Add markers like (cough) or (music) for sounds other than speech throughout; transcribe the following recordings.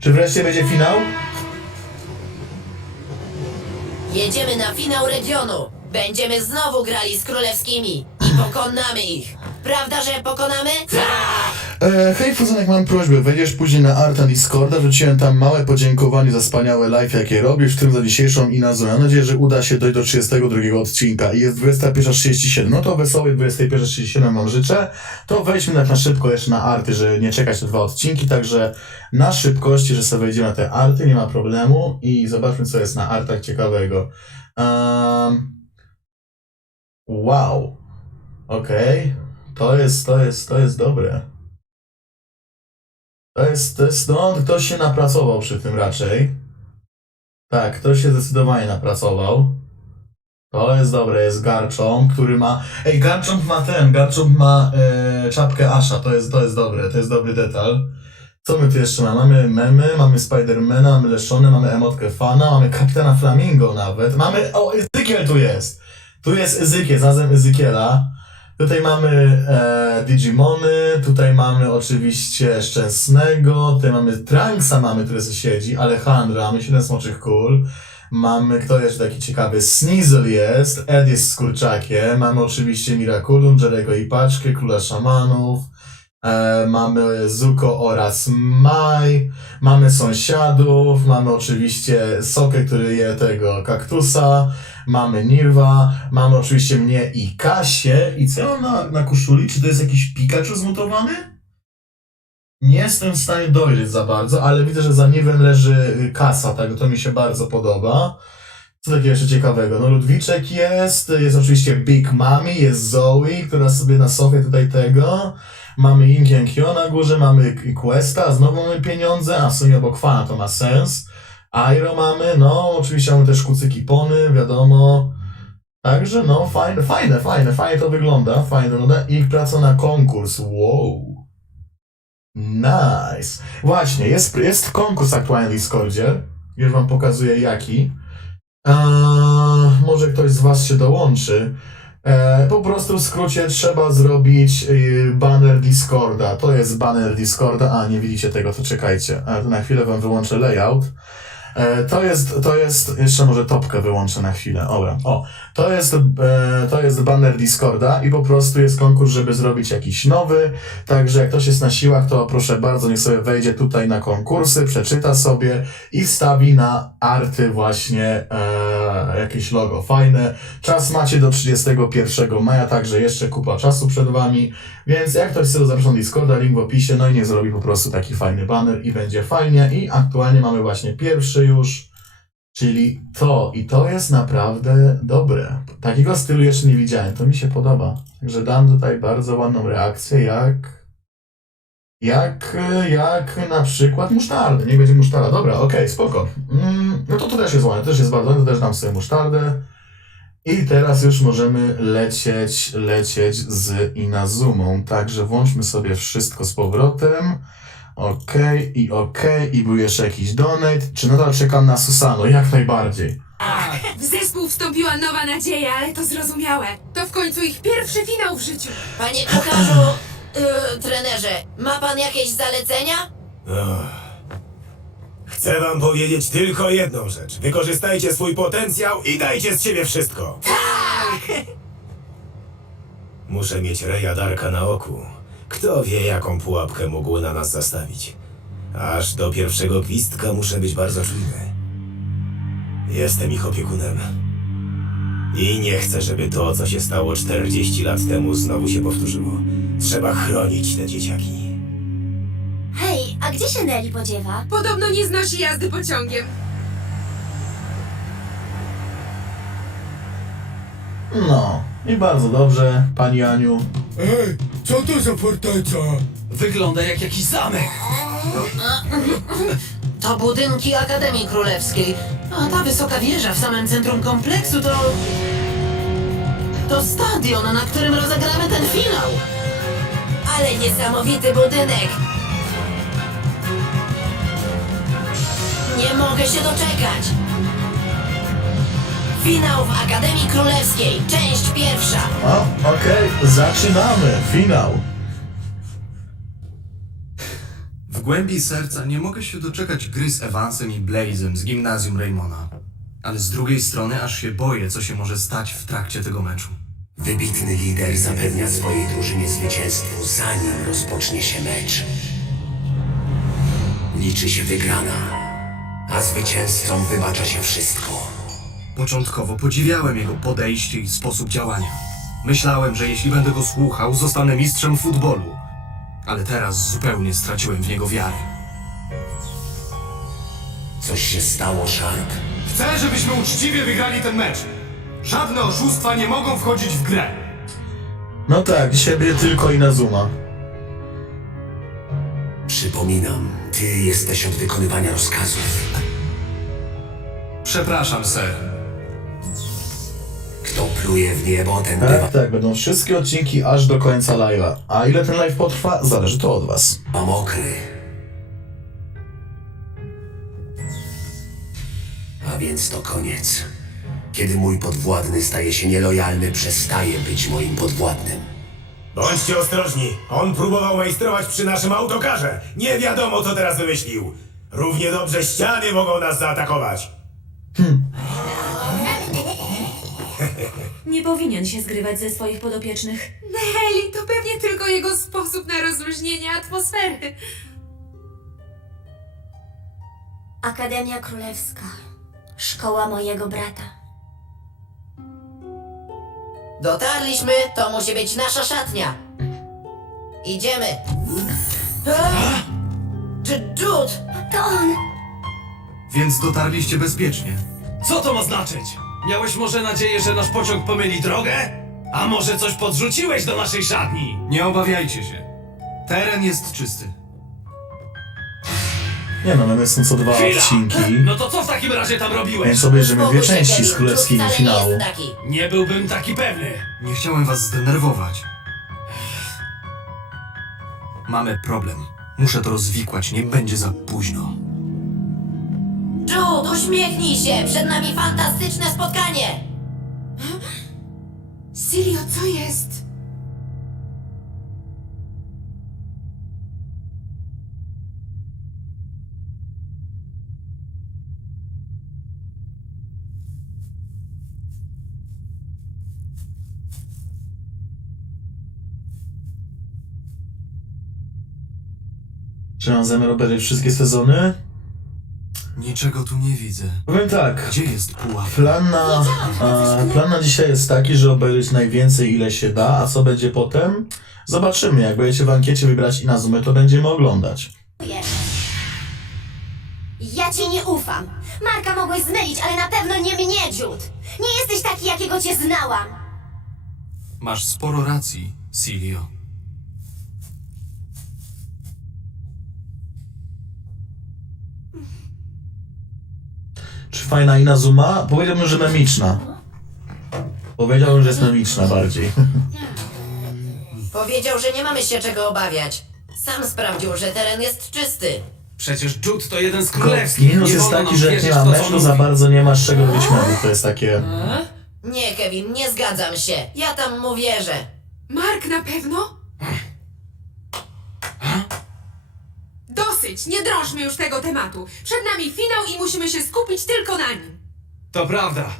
Czy wreszcie będzie finał? Jedziemy na finał regionu. Będziemy znowu grali z królewskimi i pokonamy ich. Prawda, że pokonamy? E, hej Fuzonek, mam prośbę, wejdziesz później na Arta Discorda, wrzuciłem tam małe podziękowanie za wspaniałe live, jakie robisz, w tym za dzisiejszą Inazurę. Mam nadzieję, że uda się dojść do 32 odcinka i jest 21.37, no to wesołej 21.37 wam życzę. To wejdźmy tak na szybko jeszcze na Arty, żeby nie czekać na dwa odcinki, także na szybkości, że sobie wejdziemy na te Arty, nie ma problemu i zobaczmy, co jest na Artach ciekawego. Um, wow, okej, to jest, to jest, to jest dobre. To jest, to no, ktoś się napracował przy tym raczej. Tak, ktoś się zdecydowanie napracował. To jest dobre, jest Garchomp, który ma... Ej, Garchomp ma ten, Garchomp ma e, czapkę Asha, to jest, to jest dobre, to jest dobry detal. Co my tu jeszcze mamy? Mamy memy, mamy Spidermana, mamy Leszony, mamy emotkę Fana, mamy Kapitana Flamingo nawet. Mamy... O, Ezekiel tu jest! Tu jest Ezekiel, znalazłem Ezekiela. Tutaj mamy e, Digimony, tutaj mamy oczywiście Szczęsnego, tutaj mamy Tranksa mamy, który sobie siedzi, Alejandra, mamy 7 smoczych kul, mamy, kto jeszcze taki ciekawy, Sneasel jest, Ed jest z kurczakiem, mamy oczywiście Miraculum, Jerego i Paczkę, Króla Szamanów, e, mamy Zuko oraz Mai, mamy sąsiadów, mamy oczywiście Sokę, który je tego kaktusa, mamy Nirwa, mamy oczywiście mnie i Kasię. I co ja mam na, na koszuli? Czy to jest jakiś Pikachu zmutowany? Nie jestem w stanie dojrzeć za bardzo, ale widzę, że za Nirwem leży y, kasa, tak to mi się bardzo podoba. Co takiego jeszcze ciekawego? No Ludwiczek jest, jest oczywiście Big Mami, jest Zoe, która sobie na sofie tutaj tego. Mamy Yin Yang na górze, mamy Questa, znowu mamy pieniądze, a w sumie obok Fana to ma sens. Airo mamy, no oczywiście mamy też kucyki pony, wiadomo. Także no fajne, fajne, fajne, fajnie to wygląda, fajnie wygląda. Ich praca na konkurs, wow. Nice. Właśnie, jest, jest konkurs aktualnie na Discordzie. Już wam pokazuję jaki. Eee, może ktoś z was się dołączy. E, po prostu w skrócie trzeba zrobić y, banner Discorda. To jest banner Discorda. A, nie widzicie tego, to czekajcie. To na chwilę wam wyłączę layout. E, to jest, to jest, jeszcze może topkę wyłączę na chwilę. Dobra. O, to jest, e, to jest banner Discorda i po prostu jest konkurs, żeby zrobić jakiś nowy. Także jak ktoś jest na siłach, to proszę bardzo, niech sobie wejdzie tutaj na konkursy, przeczyta sobie i wstawi na arty właśnie e, jakieś logo fajne. Czas macie do 31 maja, także jeszcze kupa czasu przed wami. Więc jak ktoś chce, to zapraszam Discorda, link w opisie, no i niech zrobi po prostu taki fajny banner i będzie fajnie. I aktualnie mamy właśnie pierwszy już, czyli to. I to jest naprawdę dobre. Takiego stylu jeszcze nie widziałem, to mi się podoba. Także dam tutaj bardzo ładną reakcję, jak... Jak, jak na przykład musztardę. Nie będzie musztarda. Dobra, okej, spoko. Mm, no to to też jest ładne, to też jest bardzo ładne, to też dam sobie musztardę. I teraz już możemy lecieć, lecieć z Inazumą. Także włączmy sobie wszystko z powrotem. Okej i okej. I był jeszcze jakiś donate. Czy nadal czekam na Susano? Jak najbardziej. W zespół wstąpiła nowa nadzieja, ale to zrozumiałe. To w końcu ich pierwszy finał w życiu. Panie kucharzu, yy, trenerze, ma pan jakieś zalecenia? Chcę wam powiedzieć tylko jedną rzecz. Wykorzystajcie swój potencjał i dajcie z siebie wszystko. Tak! Muszę mieć Reja Darka na oku. Kto wie, jaką pułapkę mógł na nas zastawić. Aż do pierwszego gwizdka muszę być bardzo czujny. Jestem ich opiekunem. I nie chcę, żeby to, co się stało 40 lat temu, znowu się powtórzyło. Trzeba chronić te dzieciaki. Hej, a gdzie się Nelly podziewa? Podobno nie znosi jazdy pociągiem. No, i bardzo dobrze, pani Aniu. Ej, co to za forteca? Wygląda jak jakiś zamek. To budynki Akademii Królewskiej. A ta wysoka wieża w samym centrum kompleksu to... To stadion, na którym rozegramy ten finał. Ale niesamowity budynek. Nie mogę się doczekać. Finał w Akademii Królewskiej, część pierwsza. O, okej, zaczynamy. Finał. głębi serca nie mogę się doczekać gry z Evansem i Blazem z gimnazjum Raymona. Ale z drugiej strony aż się boję, co się może stać w trakcie tego meczu. Wybitny lider zapewnia swojej drużynie zwycięstwo, zanim rozpocznie się mecz. Liczy się wygrana, a zwycięzcom wybacza się wszystko. Początkowo podziwiałem jego podejście i sposób działania. Myślałem, że jeśli będę go słuchał, zostanę mistrzem futbolu. Ale teraz zupełnie straciłem w niego wiarę. Coś się stało, Sharp? Chcę, żebyśmy uczciwie wygrali ten mecz. Żadne oszustwa nie mogą wchodzić w grę. No tak, dzisiaj będzie tylko Inazuma. Przypominam, ty jesteś od wykonywania rozkazów. Przepraszam, ser. Pluje w niebo, ten bywa Tak, tak, będą wszystkie odcinki aż do końca live'a. A ile ten live potrwa, zależy to od was. mokry. A więc to koniec. Kiedy mój podwładny staje się nielojalny, przestaje być moim podwładnym. Bądźcie ostrożni. On próbował majstrować przy naszym autokarze. Nie wiadomo, co teraz wymyślił. Równie dobrze ściany mogą nas zaatakować. Nie powinien się zgrywać ze swoich podopiecznych. Nelly, to pewnie tylko jego sposób na rozluźnienie atmosfery. Akademia Królewska. Szkoła mojego brata. Dotarliśmy, to musi być nasza szatnia. Idziemy. A? Czy Jude? To on! Więc dotarliście bezpiecznie. Co to ma znaczyć? Miałeś może nadzieję, że nasz pociąg pomyli drogę? A może coś podrzuciłeś do naszej szatni? Nie obawiajcie się. Teren jest czysty. Nie no, mamy są co dwa Chwila! odcinki, No to co w takim razie tam robiłeś? więc obejrzymy dwie części z królewskiego finału. Nie jest taki. Nie byłbym taki pewny. Nie chciałem was zdenerwować. Mamy problem. Muszę to rozwikłać, nie będzie za późno. Jude, uśmiechnij się! Przed nami fantastyczne spotkanie! Silio, co jest? Czy mam zamiar obejrzeć wszystkie sezony? Niczego tu nie widzę. Powiem tak, Gdzie jest pułap? plan na, a, plan na dzisiaj jest taki, że obejrzeć najwięcej ile się da, a co będzie potem? Zobaczymy, jak będziecie w ankiecie wybrać Inazumę, to będziemy oglądać. Ja ci nie ufam. Marka mogłeś zmylić, ale na pewno nie mnie, Jude. Nie jesteś taki, jakiego cię znałam. Masz sporo racji, Silio. Fajna Inazuma? Powiedziałbym, że memiczna. Powiedziałbym, że jest memiczna bardziej. (laughs) Powiedział, że nie mamy się czego obawiać. Sam sprawdził, że teren jest czysty. Przecież Jude to jeden z królewskich. minus Nie jest wolno taki, nam że jak nie wierzyć ma w to, co meczu, za mówi. bardzo nie masz czego robić memu. To jest takie... Nie, Kevin, nie zgadzam się. Ja tam mu wierzę. Mark na pewno? Dosyć, nie drążmy już tego tematu. Przed nami finał i musimy się skupić tylko na nim. To prawda.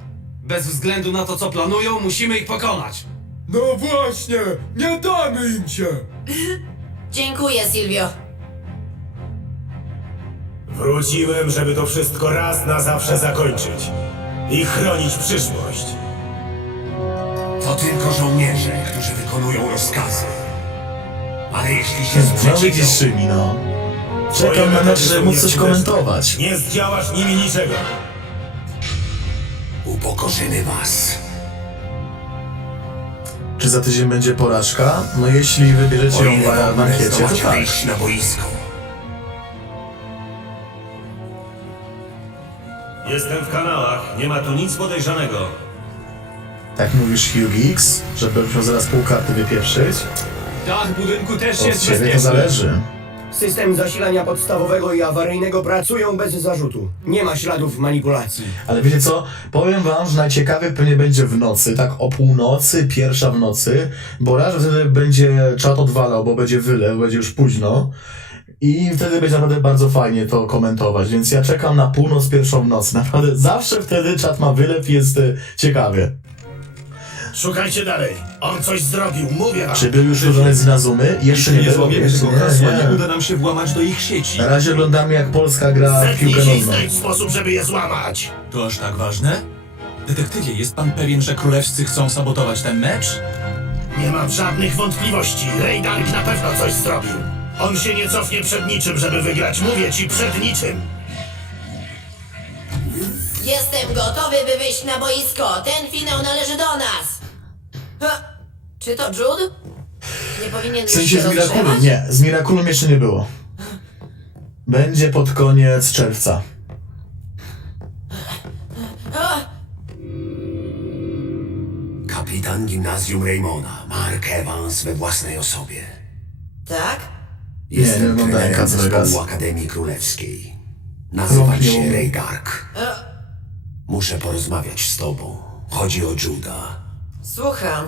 Bez względu na to, co planują, musimy ich pokonać. No właśnie, nie damy im się. (laughs) Dziękuję, Silvio. Wróciłem, żeby to wszystko raz na zawsze zakończyć. I chronić przyszłość. To tylko żołnierze, którzy wykonują rozkazy. Ale jeśli się sprzeciwią, Szymi, no. Czekam na są żeby móc coś komentować. Nie zdziałasz nimi niczego. upokorzymy was. Czy za tydzień będzie porażka? No jeśli wybierzecie ją w, w ankiecie, to tak. wejść na boisko. Jestem w kanałach, nie ma tu nic podejrzanego. Tak mówisz Hugh Geeks, żeby musiał zaraz pół karty wypieprzyć? Dach budynku też Od jest ciebie to bezpieczny. zależy. System zasilania podstawowego i awaryjnego pracują bez zarzutu. Nie ma śladów manipulacji. Ale wiecie co? Powiem wam, że najciekawiej pewnie będzie w nocy, tak o północy, pierwsza w nocy, bo raz, wtedy będzie czat odwalał, bo będzie wylew, będzie już późno. I wtedy będzie naprawdę bardzo fajnie to komentować, więc ja czekam na północ pierwszą w nocy. Naprawdę zawsze wtedy czat ma wylew i jest y, ciekawie. Szukajcie dalej. On coś zrobił, mówię wam. Czy był już użony z Inazumy? Jeszcze nie nie było. złapiemy jeszcze tego hasła, nie, nie uda nam się włamać do ich sieci. Na razie oglądamy jak Polska gra w Zetnij piłkę się i nożną. znajdź sposób, żeby je złamać. To aż tak ważne? Detektywie, jest pan pewien, że królewscy chcą sabotować ten mecz? Nie mam żadnych wątpliwości. Raydark na pewno coś zrobił. On się nie cofnie przed niczym, żeby wygrać. Mówię ci, przed niczym. Jestem gotowy, by wyjść na boisko. Ten finał należy do nas. Ha, czy to Jude? Nie powinien W już sensie się z Miraculum? rozgrzewać? Nie, z Miraculum jeszcze nie było. Będzie pod koniec czerwca. A, Kapitan gimnazjum Raymona, Mark Evans we własnej osobie. tak? nie Jestem oglądałem trenerem Vegas. zespołu Akademii Królewskiej. Nazywam Rąk nie się umiem. Ray Dark. Muszę porozmawiać z tobą. Chodzi o Juda. Słucham.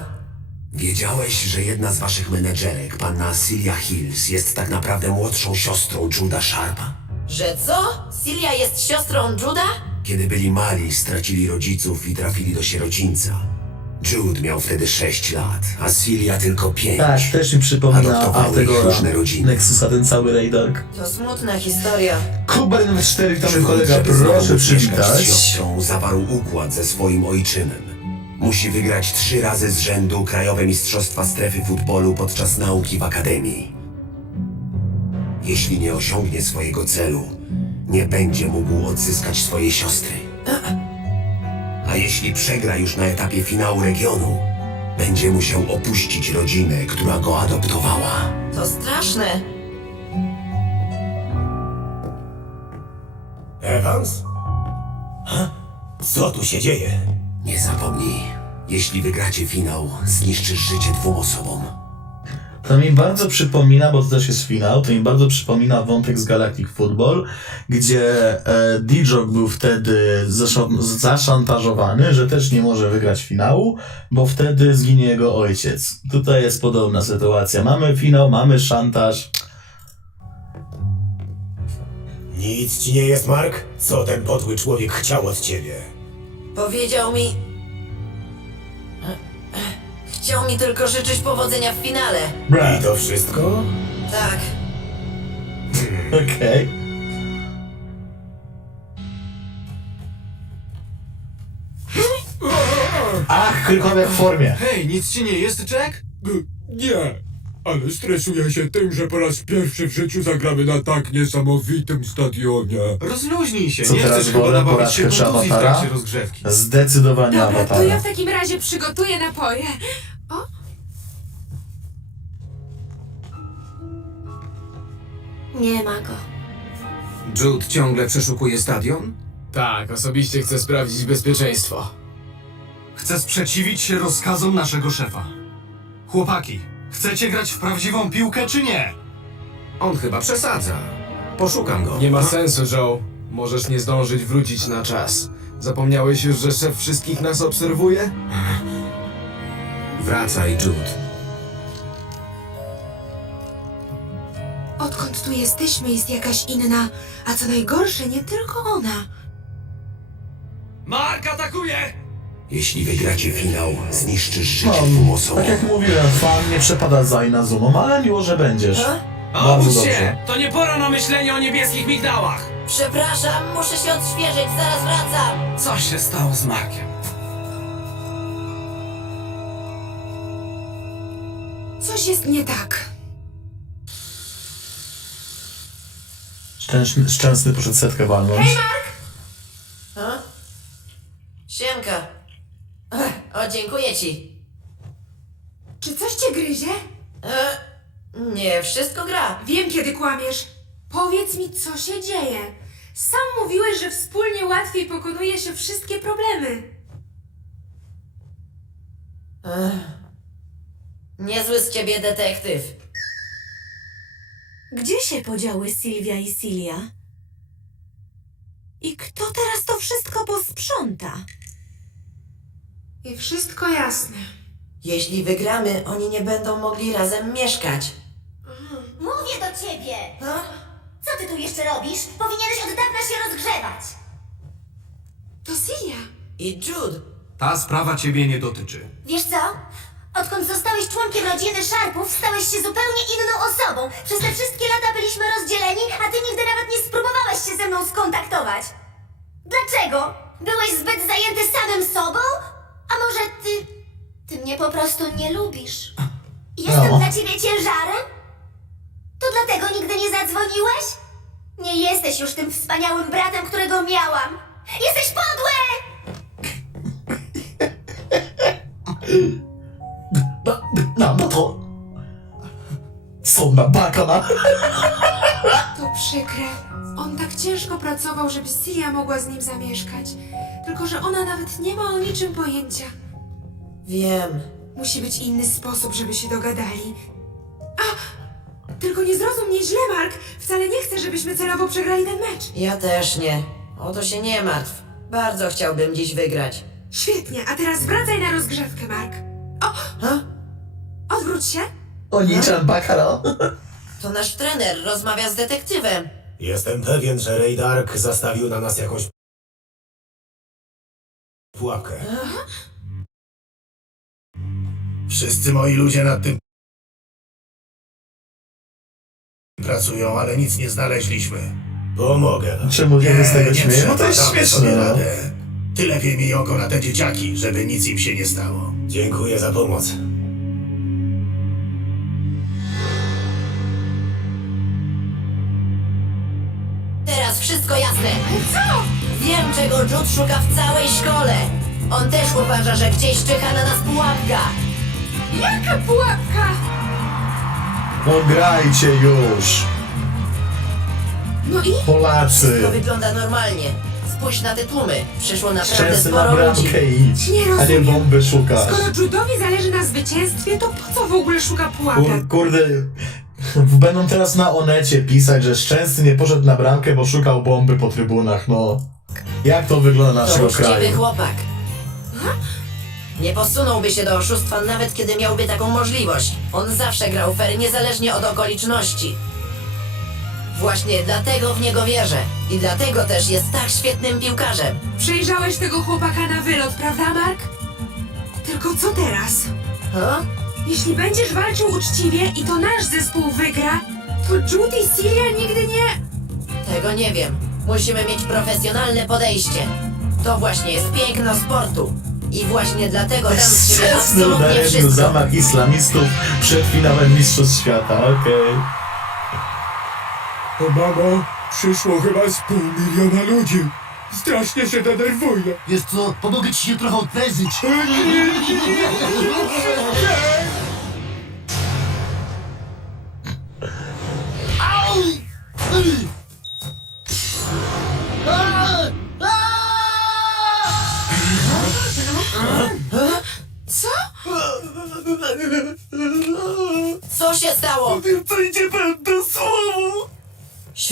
Wiedziałeś, że jedna z waszych menedżerek, panna Celia Hills, jest tak naprawdę młodszą siostrą Juda Sharpa? Że co? Celia jest siostrą Juda? Kiedy byli mali, stracili rodziców i trafili do sierocińca. Jude miał wtedy 6 lat, a Celia tylko 5. Tak, też mi przypomina a Adoptowały tego ich różne rodziny. Nexusa, ten cały Raydark. To smutna historia. Kuba numer 4, witamy kolega, żeby znowu proszę mieszkać z przywitać. siostrą, zawarł układ ze swoim ojczymem. Musi wygrać trzy razy z rzędu Krajowe Mistrzostwa Strefy Futbolu podczas nauki w Akademii. Jeśli nie osiągnie swojego celu, nie będzie mógł odzyskać swojej siostry. A jeśli przegra już na etapie finału regionu, będzie musiał opuścić rodzinę, która go adoptowała. To straszne. Evans? Co tu się dzieje? Nie zapomnij, jeśli wygracie finał, zniszczysz życie dwóm osobom. To mi bardzo przypomina, bo to też jest finał, to mi bardzo przypomina wątek z Galactic Football, gdzie e, Dijok był wtedy zaszan- zaszantażowany, że też nie może wygrać finału, bo wtedy zginie jego ojciec. Tutaj jest podobna sytuacja. Mamy finał, mamy szantaż. Nic ci nie jest, Mark? Co ten podły człowiek chciał od ciebie? Powiedział mi... Chciał mi tylko życzyć powodzenia w finale. Bra. I to wszystko? Tak. Okej. Ach, krykowiak w formie. Hej, nic ci nie jest, Jack? Nie, ale stresuję się tym, że po raz pierwszy w życiu zagramy na tak niesamowitym stadionie. Rozluźnij się, Co nie teraz chcesz chyba wolę, nabawić się porażkę czy kontuzji w awatara? trakcie rozgrzewki. Zdecydowanie Dobra, to ja awatara. w takim razie przygotuję napoje. O, Nie ma go. Jude ciągle przeszukuje stadion? Tak, osobiście chcę sprawdzić bezpieczeństwo. Chce sprzeciwić się rozkazom naszego szefa. Chłopaki, chcecie grać w prawdziwą piłkę czy nie? On chyba przesadza. Poszukam go. Nie ma sensu, Joe. Możesz nie zdążyć wrócić na czas. Zapomniałeś już, że szef wszystkich nas obserwuje? (laughs) Wracaj, Jude. odkąd tu jesteśmy jest jakaś inna, a co najgorsze, nie tylko ona. Mark atakuje! Jeśli wygracie finał, zniszczysz życie No, dwóm osobom. tak jak mówiłem, fan nie przepada za Inazumą, ale miło, że będziesz. Bardzo Obudź dobrze. się! To nie pora na myślenie o niebieskich migdałach! Przepraszam, muszę się odświeżyć, zaraz wracam. Co się stało z Markiem? Coś jest nie tak. Szczęsny, szczęsny poszedł setkę walnąć. A? Siemka. Ech, O, dziękuję ci. Czy coś cię gryzie? E, nie, wszystko gra. Wiem, kiedy kłamiesz. Powiedz mi, co się dzieje. Sam mówiłeś, że wspólnie łatwiej pokonuje się wszystkie problemy. Ech. Niezły z ciebie detektyw. Gdzie się podziały Sylwia i Silia? I kto teraz to wszystko posprząta? I wszystko jasne. Jeśli wygramy, oni nie będą mogli razem mieszkać. Mówię do ciebie! Co ty tu jeszcze robisz? Powinieneś od dawna się rozgrzewać. To Silia. I Jude. Ta sprawa ciebie nie dotyczy. Wiesz co? Odkąd zostałeś członkiem rodziny Szarpów, stałeś się zupełnie inną osobą. Przez te wszystkie lata byliśmy rozdzieleni, a ty nigdy nawet nie próbowałeś się ze mną skontaktować. Dlaczego? Byłeś zbyt zajęty samym prostu nie lubisz? Jestem No. dla ciebie ciężarem? To dlatego nigdy nie zadzwoniłeś? Nie jesteś już tym wspaniałym bratem, którego miałam. Jesteś podły! No, no, no to... Sądna bakana. To przykre. On tak ciężko pracował, żeby Silia mogła z nim zamieszkać. Tylko, że ona nawet nie ma o niczym pojęcia. Wiem. Musi być inny sposób, żeby się dogadali. A! Tylko nie zrozum mnie źle, Mark. Wcale nie chcę, żebyśmy celowo przegrali ten mecz. Ja też nie. O to się nie martw. Bardzo chciałbym dziś wygrać. Świetnie, a teraz wracaj na rozgrzewkę, Mark. O! Ha? Odwróć się. Onichan Bakara. To nasz trener rozmawia z detektywem. Jestem pewien, że Ray Dark zastawił na nas jakąś pułapkę. Wszyscy moi ludzie nad tym pracują, ale nic nie znaleźliśmy. Pomogę. Czemu nie z tego nie śmieje? No to jest śmieszne, no. radę. Ty lepiej miej oko na te dzieciaki, żeby nic im się nie stało. Dziękuję za pomoc. Teraz wszystko jasne. Co? Wiem, czego Jude szuka w całej szkole. On też uważa, że gdzieś czyha na nas pułapka. Jaka pułapka? No grajcie już. No i? Polacy. To wygląda normalnie. Spójrz na te tłumy. Przyszło naprawdę Szczęsty na sporo ludzi. bramkę idź. Nie A nie rozumiem. bomby szukasz. Skoro Judowi zależy na zwycięstwie, to po co w ogóle szuka pułapek? Kur, kurde, (laughs) będą teraz na Onecie pisać, że Szczęsny nie poszedł na bramkę, bo szukał bomby po trybunach, no. Jak to wygląda To naszego uczciwy kraju? chłopak. Nie posunąłby się do oszustwa nawet kiedy miałby taką możliwość. On zawsze grał fair niezależnie od okoliczności. Właśnie dlatego w niego wierzę. I dlatego też jest tak świetnym piłkarzem. Przejrzałeś tego chłopaka na wylot, prawda, Mark? Tylko co teraz? Ha? Jeśli będziesz walczył uczciwie i to nasz zespół wygra, to Jude i Silia nigdy nie... Tego nie wiem. Musimy mieć profesjonalne podejście. To właśnie jest piękno sportu. I właśnie dlatego dam z siebie Szczęsny absolutnie wszystko. zamach islamistów przed finałem Mistrzostw Świata, okej. O mamo, przyszło chyba z pół miliona ludzi. Strasznie się denerwuję. Wiesz co, pomogę ci się trochę odprężyć.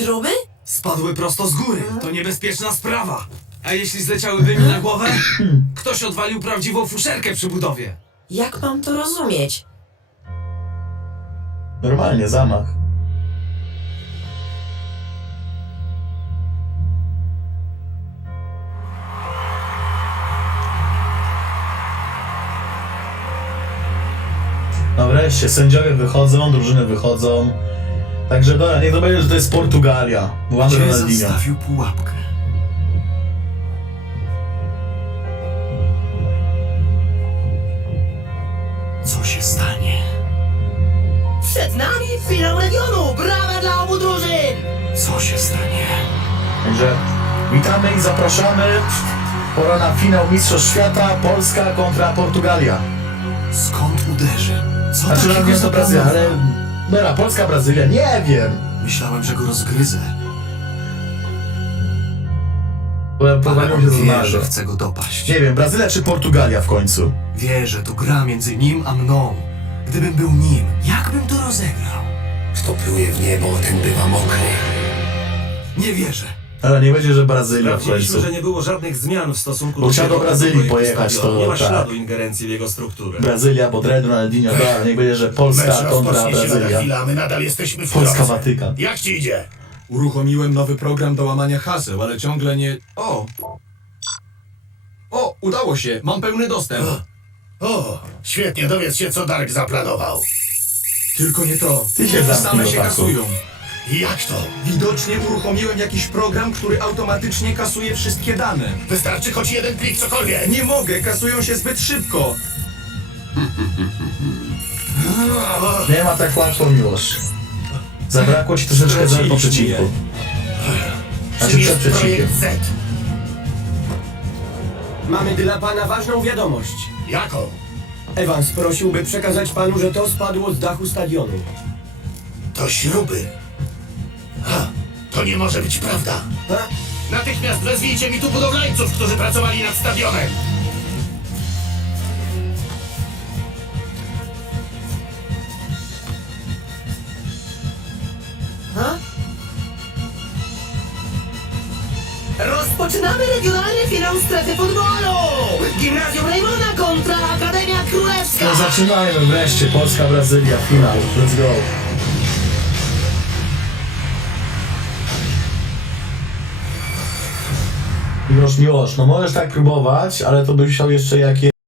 Śruby? Spadły prosto z góry. To niebezpieczna sprawa. A jeśli zleciałyby mi na głowę? (clears throat) Ktoś odwalił prawdziwą fuszerkę przy budowie. Jak mam to rozumieć? Normalnie, zamach. No wreszcie, sędziowie wychodzą, drużyny wychodzą. Także dobra, niech to będzie, że to jest Portugalia. Mamy Gdzie Ronaldinho. zastawił pułapkę? Co się stanie? Przed nami finał regionu! Brawa dla obu drużyn! Co się stanie? Także witamy i zapraszamy. Pora na finał Mistrzostw Świata, Polska kontra Portugalia. Skąd uderzy? Co Znaczy, takiego nie to Brazylia, ale... zaplanował? Dobra, Polska, Brazylia, nie wiem. Myślałem, że go rozgryzę. Bo Ale on się wie, że chcę go dopaść. Nie wiem, Brazylia czy Portugalia w końcu? Wie, że to gra między nim a mną. Gdybym był nim, jak bym to rozegrał? Kto pluje w niebo, ten bywa mokry. Nie wierzę. Ale nie będzie, że Brazylia w końcu. Sprawdziliśmy, że nie było żadnych zmian w stosunku Bo do chciał do Brazylii projektu pojechać, stadionu. to Nie ma tak. śladu ingerencji w jego strukturę. Brazylia, bo Dread, Ronaldinho, dobra, niech będzie, że Polska kontra Brazylia. a my nadal jesteśmy w Polska Watykan. Jak ci idzie? Uruchomiłem nowy program do łamania haseł, ale ciągle nie... O! O, udało się! Mam pełny dostęp. O, świetnie, dowiedz się, co Dark zaplanował. Tylko nie to. Ty się zamknij, Same się kasują. Jak to? Widocznie uruchomiłem jakiś program, który automatycznie kasuje wszystkie dane. Wystarczy choć jeden plik, cokolwiek. Nie mogę, kasują się zbyt szybko. Nie ma tak łatwo, Miłosz. Zabrakło ci troszeczkę zel po przecinku. Znaczy przed Z? Mamy dla pana ważną wiadomość. Jaką? Evans prosił, by przekazać panu, że to spadło z dachu stadionu. To śruby. To nie może być prawda. Natychmiast wezwijcie mi tu budowlańców, którzy pracowali nad stadionem. Rozpoczynamy regionalny finał strefy futbolu! Gimnazjum Raymona kontra Akademia Królewska! No zaczynajmy wreszcie, Polska, Brazylia, finał. Let's go. Miłosz, Miłosz, no możesz tak próbować, ale to byś musiał jeszcze jakieś